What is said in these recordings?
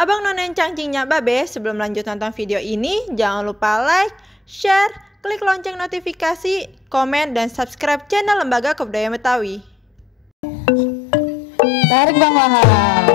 Abang Nonen Cangcingnya Babe, sebelum lanjut nonton video ini, jangan lupa like, share, klik lonceng notifikasi, komen, dan subscribe channel Lembaga Kebudayaan Betawi. Tarik Bang Wahab.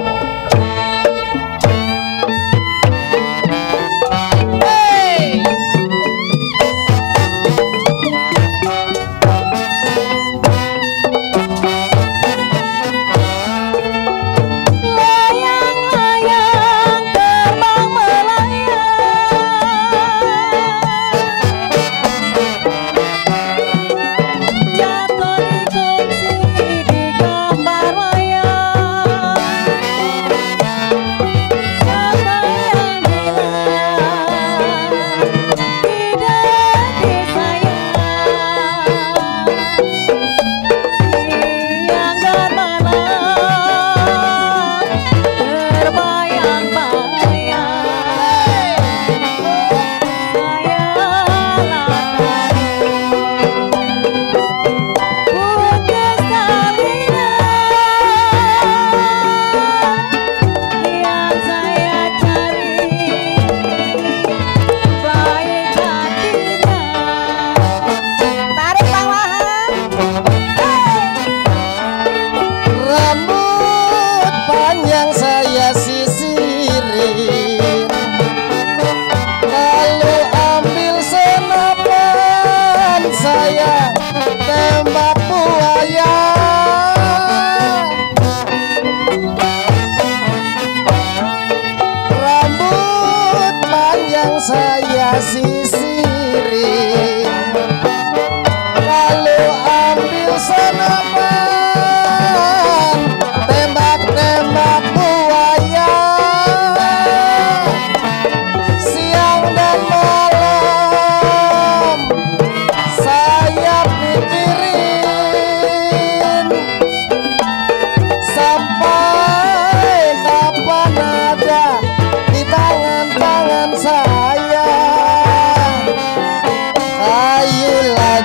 Saya sisirin, lalu ambil senapan, tembak-tembak buaya, siang dan malam saya pikirin, sampai kapan ada di tangan-tangan saya.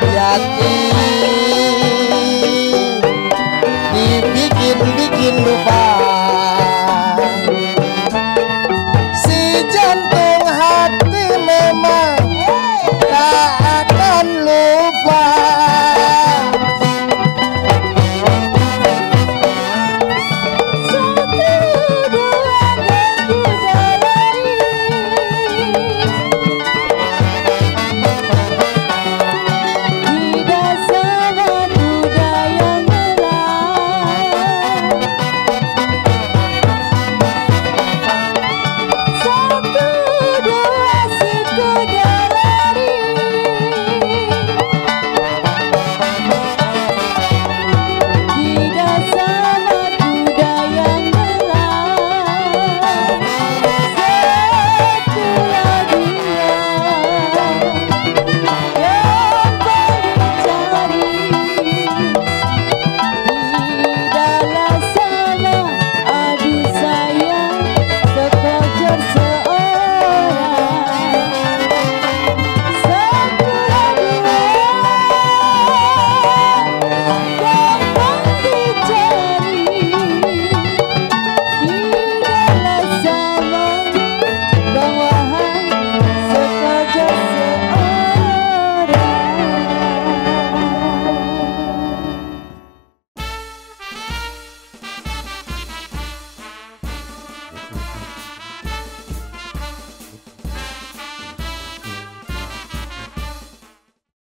Jati